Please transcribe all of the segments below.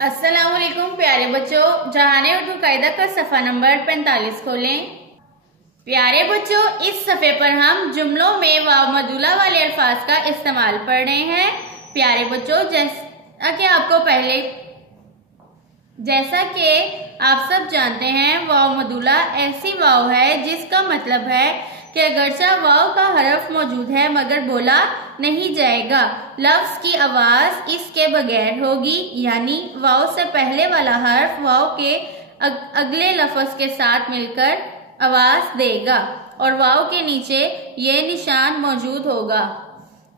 अस्सलाम वालेकुम प्यारे बच्चों, जहाने उर्दू कायदा का सफ़ा नंबर 45 खोलें। प्यारे बच्चों, इस सफ़े पर हम जुमलों में वाव मदूला वाले अल्फाज का इस्तेमाल पढ़ रहे हैं। प्यारे बच्चों, जैसा कि आप सब जानते हैं, वाव मदूला ऐसी वाव है जिसका मतलब है कि अगरचा वाव का हरफ मौजूद है मगर बोला नहीं जाएगा, लफ्ज की आवाज इसके बगैर होगी, यानी वाव से पहले वाला हर्फ वाव के अगले लफ्ज के साथ मिलकर आवाज देगा और वाव के नीचे ये निशान मौजूद होगा।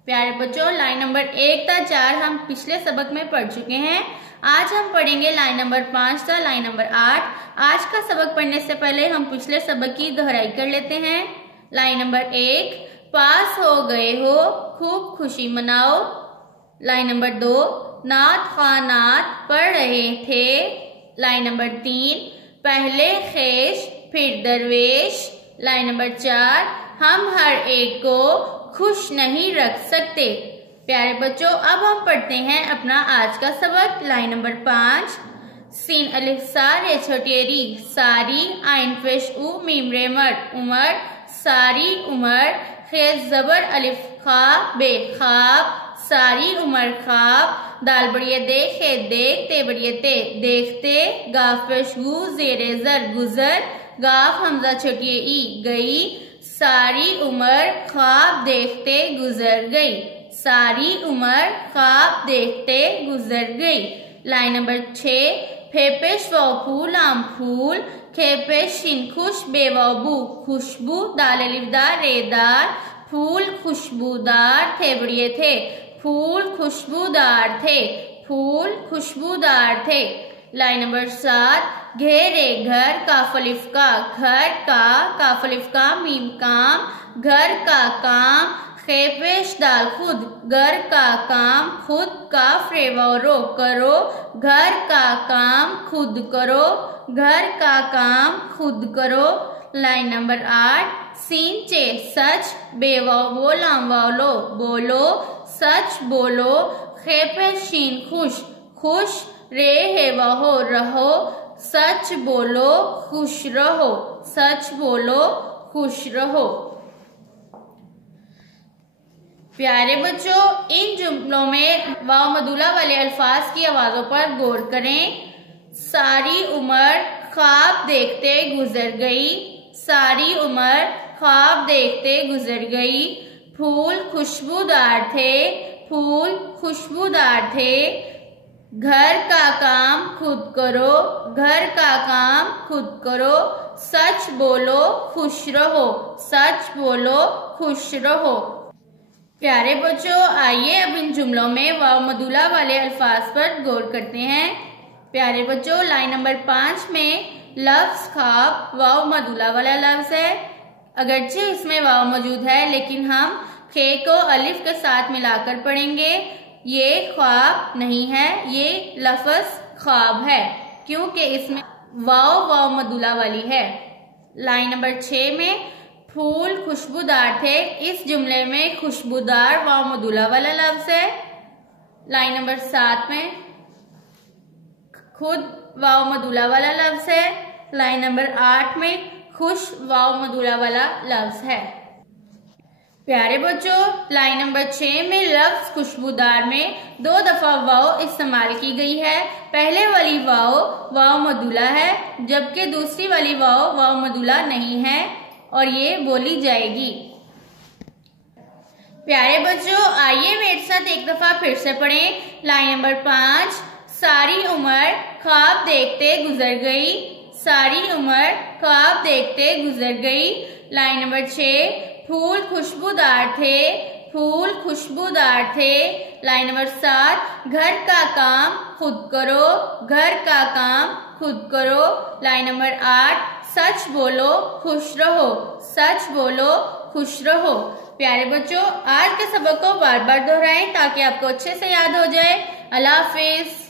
प्यारे बच्चों, लाइन नंबर 1 था 4 हम पिछले सबक में पढ़ चुके हैं। आज हम पढ़ेंगे लाइन नंबर 5 था लाइन नंबर 8। आज का सबक पढ़ने से पहले हम पिछले सबक की दोहराई कर लेते हैं। लाइन नंबर 1, पास हो गए हो, खूब खुशी मनाओ। लाइन नंबर 2, नात खानात पढ़ रहे थे। लाइन नंबर 3, पहले खेश फिर दरवेश। लाइन नंबर 4, हम हर एक को खुश नहीं रख सकते। प्यारे बच्चों, अब हम पढ़ते हैं अपना आज का सबक। लाइन नंबर 5, सीन अलिफ सार ए छोटेरी सारी आइन पेश उ मीम रे मर उमर सारी उमर खेज जबर अलिफ खा बे खाब सारी उमर खाब दाल बड़िए दे खेत देख ते बड़िए ते देखते गाफ पेश गु जेरे जर गुजर गाफ हमजा छोटिए ई गई सारी उमर ख्वाब देखते गुजर गई सारी उमर ख्वाब देखते गुजर गई। लाइन नंबर 6, फेपेश वाव फूल आम फूल खेपेश शिन खुश बेवाबू खुशबू दाल अलिफदार रेदार फूल खुशबूदार थे बड़िए थे फूल खुशबूदार थे फूल खुशबूदार थे। लाइन नंबर 7, घेरे घर काफलिफ का घर का काफलिफ का मीम काम घर का काम खेपेश दाल खुद घर का काम खुद का फ्रेवरो करो घर का काम खुद करो घर का काम खुद करो। लाइन नंबर 8, सीन चे सच बेवाव बोलाम वालो बोलो सच बोलो खेपेश शीन खुश खुश रे है वहो रहो सच बोलो खुश रहो सच बोलो खुश रहो। प्यारे बच्चों, इन जुमलों में वाव मदूला वाले अल्फाज की आवाजों पर गौर करें। सारी उम्र ख्वाब देखते गुजर गई सारी उम्र ख्वाब देखते गुजर गई फूल खुशबूदार थे फूल खुशबूदार थे घर का काम खुद करो घर का काम खुद करो सच बोलो खुश रहो सच बोलो खुश रहो। प्यारे बच्चों, आइए अब इन जुमलों में वाव मदूला वाले अल्फाज पर गौर करते हैं। प्यारे बच्चों, लाइन नंबर 5 में लफ्ज ख्वाब वाव मदूला वाला लफ्ज है। अगरचे इसमें वाव मौजूद है लेकिन हम खे को अलिफ के साथ मिलाकर पढ़ेंगे। ये ख्वाब नहीं है, ये लफ्ज ख्वाब है क्योंकि इसमें वाव मदूला वाली है। लाइन नंबर 6 में फूल खुशबूदार थे, इस जुमले में खुशबूदार वाव मदूला वाला लफ्ज है। लाइन नंबर 7 में खुद वाव मदूला वाला लफ्ज है। लाइन नंबर 8 में खुश वाव मदूला वाला लफ्ज है। प्यारे बच्चों, लाइन नंबर 6 में लफ्ज खुशबूदार में 2 दफा वाव इस्तेमाल की गई है। पहले वाली वाव मदूला है जबकि दूसरी वाली वाव मदूला नहीं है और ये बोली जाएगी। प्यारे बच्चों, आइए मेरे साथ एक दफा फिर से पढ़ें। लाइन नंबर 5, सारी उम्र ख्वाब देखते गुजर गई सारी उम्र ख्वाब देखते गुजर गई। लाइन नंबर 6, फूल खुशबूदार थे फूल खुशबूदार थे। लाइन नंबर 7, घर का काम खुद करो घर का काम खुद करो। लाइन नंबर 8, सच बोलो खुश रहो सच बोलो खुश रहो। प्यारे बच्चों, आज के सबक को बार बार दोहराएं ताकि आपको अच्छे से याद हो जाए। अल्लाह हाफिज।